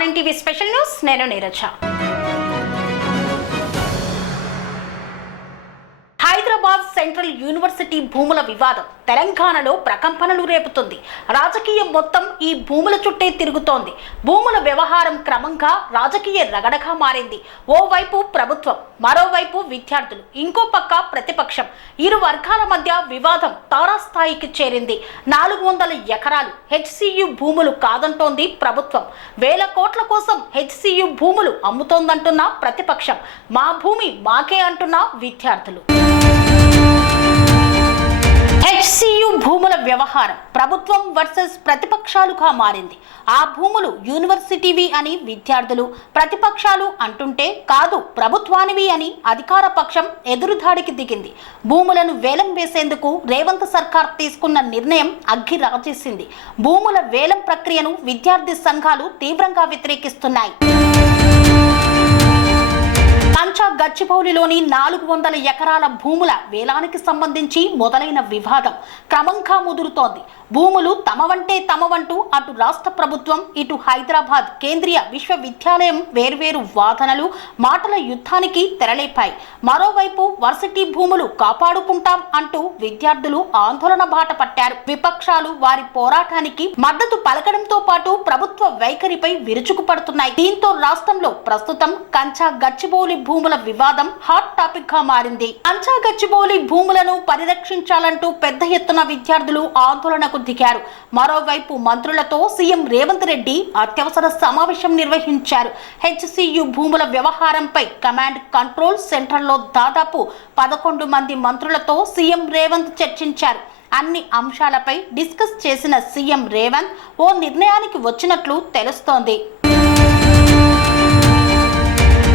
RN TV special news. నేను Neeraja. Hyderabad central university భూముల వివాదం తెలంగాణలో ప్రకంపనలు రేపుతుంది. రాజకీయం మొత్తం ఈ భూముల చుట్టే తిరుగుతోంది. భూముల వ్యవహారం క్రమంగా రాజకీయ రగడగా మారింది. ఓవైపు ప్రభుత్వం మరోవైపు విద్యార్థులు ఇంకో పక్క ప్రతిపక్షం. ఇరు వర్గాల మధ్య వివాదం తారాస్థాయికి చేరింది. నాలుగు వందల ఎకరాలు హెచ్సియు భూములు కాదంటోంది ప్రభుత్వం. వేల కోట్ల కోసం హెచ్సియు భూములు అమ్ముతోందంటున్న ప్రతిపక్షం. మా భూమి మాకే అంటున్న విద్యార్థులు. హెచ్సియు భూముల వ్యవహారం ప్రభుత్వం వర్సెస్ ప్రతిపక్షాలుగా మారింది. ఆ భూములు యూనివర్సిటీవి అని విద్యార్థులు ప్రతిపక్షాలు అంటుంటే కాదు ప్రభుత్వానివి అని అధికార పక్షం ఎదురుదాడికి దిగింది. భూములను వేలం వేసేందుకు రేవంత్ సర్కార్ తీసుకున్న నిర్ణయం అగ్గి రాజేసింది. భూముల వేలం ప్రక్రియను విద్యార్థి సంఘాలు తీవ్రంగా వ్యతిరేకిస్తున్నాయి. కంచా గచ్చిబౌలిలోని నాలుగు వందల ఎకరాల భూముల వేలానికి సంబంధించి మొదలైన వివాదం క్రమంగా ముదురుతోంది. భూములు తమవంటే తమవంటూ అటు రాష్ట్ర ప్రభుత్వం ఇటు హైదరాబాద్ కేంద్రీయ విశ్వవిద్యాలయం వేర్వేరు వాదనలు మాటల యుద్ధానికి తెరలేపాయి. మరోవైపు వర్సిటీ భూములు కాపాడుకుంటాం అంటూ విద్యార్థులు ఆందోళన బాట పట్టారు. విపక్షాలు వారి పోరాటానికి మద్దతు పలకడంతో పాటు ప్రభుత్వ వైఖరిపై విరుచుకుపడుతున్నాయి దీంతో రాష్ట్రంలో ప్రస్తుతం కంచా గచ్చిబౌలి భూముల వివాదం హాట్ టాపిక్గా మారింది. కంచా గచ్చిబౌలి భూములను పరిరక్షించాలంటూ పెద్ద ఎత్తున విద్యార్థులు ఆందోళనకు దిగారు. మరోవైపు మంత్రులతో సీఎం రేవంత్ రెడ్డి అత్యవసర సమావేశం నిర్వహించారు. హెచ్సియు భూముల వ్యవహారంపై కమాండ్ కంట్రోల్ సెంటర్లో దాదాపు పదకొండు మంది మంత్రులతో సీఎం రేవంత్ చర్చించారు. అన్ని అంశాలపై డిస్కస్ చేసిన సీఎం రేవంత్ ఓ నిర్ణయానికి వచ్చినట్లు తెలుస్తోంది.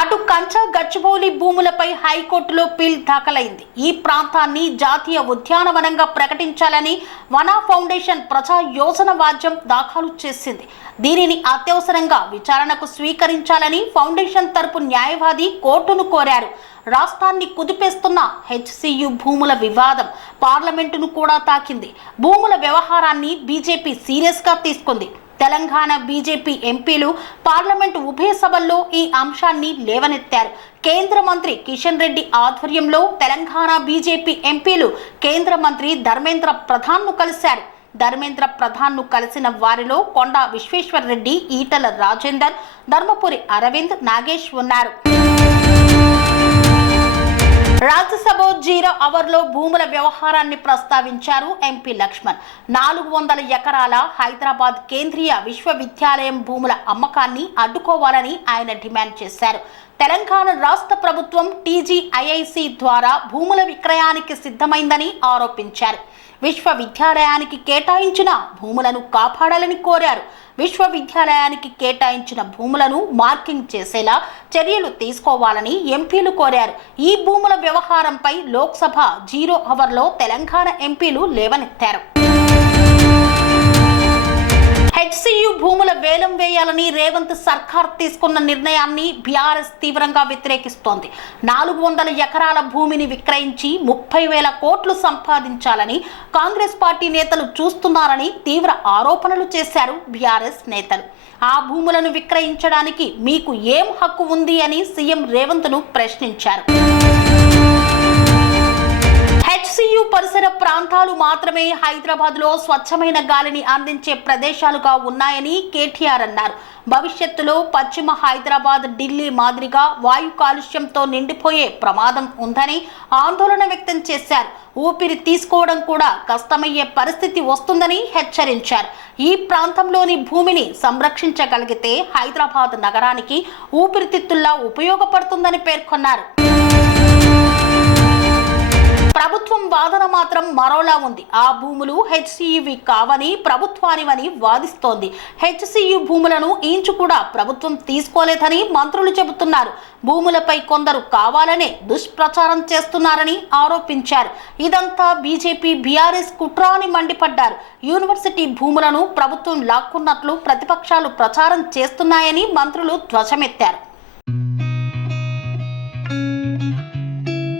అటు కంచా గచ్చిబౌలి భూములపై హైకోర్టులో పిల్ దాఖలైంది. ఈ ప్రాంతాన్ని జాతీయ ఉద్యానవనంగా ప్రకటించాలని వనా ఫౌండేషన్ ప్రజా యోజన వాద్యం దాఖలు చేసింది. దీనిని అత్యవసరంగా విచారణకు స్వీకరించాలని ఫౌండేషన్ తరపు న్యాయవాది కోర్టును కోరారు. రాష్ట్రాన్ని కుదిపేస్తున్న హెచ్సియు భూముల వివాదం పార్లమెంటును కూడా తాకింది. భూముల వ్యవహారాన్ని బీజేపీ సీరియస్గా తీసుకుంది. తెలంగాణ బీజేపీ ఎంపీలు పార్లమెంట్ ఉభయ సభల్లో ఈ అంశాన్ని లేవనెత్తారు. కేంద్ర మంత్రి కిషన్ రెడ్డి ఆధ్వర్యంలో తెలంగాణ బీజేపీ ఎంపీలు కేంద్ర మంత్రి ధర్మేంద్ర ప్రధాన్ను కలిశారు. ధర్మేంద్ర ప్రధాన్ను కలిసిన వారిలో కొండా విశ్వేశ్వర్ రెడ్డి ఈటల రాజేందర్ ధర్మపురి అరవింద్ నాగేష్ ఉన్నారు. రాజ్యసభ జీరో అవర్లో భూముల వ్యవహారాన్ని ప్రస్తావించారు ఎంపీ లక్ష్మణ్. నాలుగు వందల ఎకరాల హైదరాబాద్ కేంద్రీయ విశ్వవిద్యాలయం భూముల అమ్మకాన్ని అడ్డుకోవాలని ఆయన డిమాండ్ చేశారు. తెలంగాణ రాష్ట్ర ప్రభుత్వం టీజీఐఐసి ద్వారా భూముల విక్రయానికి సిద్ధమైందని ఆరోపించారు. విశ్వవిద్యాలయానికి కేటాయించిన భూములను కాపాడాలని కోరారు. విశ్వవిద్యాలయానికి కేటాయించిన భూములను మార్కింగ్ చేసేలా చర్యలు తీసుకోవాలని ఎంపీలు కోరారు. ఈ భూముల వ్యవహారంపై లోక్సభ జీరో అవర్లో తెలంగాణ ఎంపీలు లేవనెత్తారు. హెచ్సియు భూముల వేలం వేయాలని రేవంత్ సర్కార్ తీసుకున్న నిర్ణయాన్ని బీఆర్ఎస్ తీవ్రంగా వ్యతిరేకిస్తోంది. నాలుగు వందల ఎకరాల భూమిని విక్రయించి ముప్పై వేల కోట్లు సంపాదించాలని కాంగ్రెస్ పార్టీ నేతలు చూస్తున్నారని తీవ్ర ఆరోపణలు చేశారు బీఆర్ఎస్ నేతలు. ఆ భూములను విక్రయించడానికి మీకు ఏం హక్కు ఉంది అని సీఎం రేవంత్ను ప్రశ్నించారు. పరిసర ప్రాంతాలు మాత్రమే హైదరాబాద్లో స్వచ్ఛమైన గాలిని అందించే ప్రదేశాలుగా ఉన్నాయని కేటీఆర్ అన్నారు. భవిష్యత్తులో పశ్చిమ హైదరాబాద్ ఢిల్లీ మాదిరిగా వాయు కాలుష్యంతో నిండిపోయే ప్రమాదం ఉందని ఆందోళన వ్యక్తం చేశారు. ఊపిరి తీసుకోవడం కూడా కష్టమయ్యే పరిస్థితి వస్తుందని హెచ్చరించారు. ఈ ప్రాంతంలోని భూమిని సంరక్షించగలిగితే హైదరాబాద్ నగరానికి ఊపిరితిత్తుల్లా ఉపయోగపడుతుందని పేర్కొన్నారు. ప్రభుత్వం వాదన మాత్రం మరోలా ఉంది. ఆ భూములు హెచ్సియువి కావని ప్రభుత్వానివని వాదిస్తోంది. హెచ్సియు భూములను ఇంచు కూడా ప్రభుత్వం తీసుకోలేదని మంత్రులు చెబుతున్నారు. భూములపై కొందరు కావాలనే దుష్ప్రచారం చేస్తున్నారని ఆరోపించారు. ఇదంతా బీజేపీ బీఆర్ఎస్ కుట్ర అని మండిపడ్డారు. యూనివర్సిటీ భూములను ప్రభుత్వం లాక్కున్నట్లు ప్రతిపక్షాలు ప్రచారం చేస్తున్నాయని మంత్రులు ధ్వజమెత్తారు.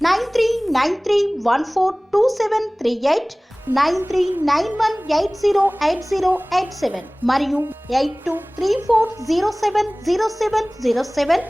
nine three nine three one four two seven three eight nine three nine one eight zero eight zero eight seven మరియు eight two three four zero seven zero seven zero seven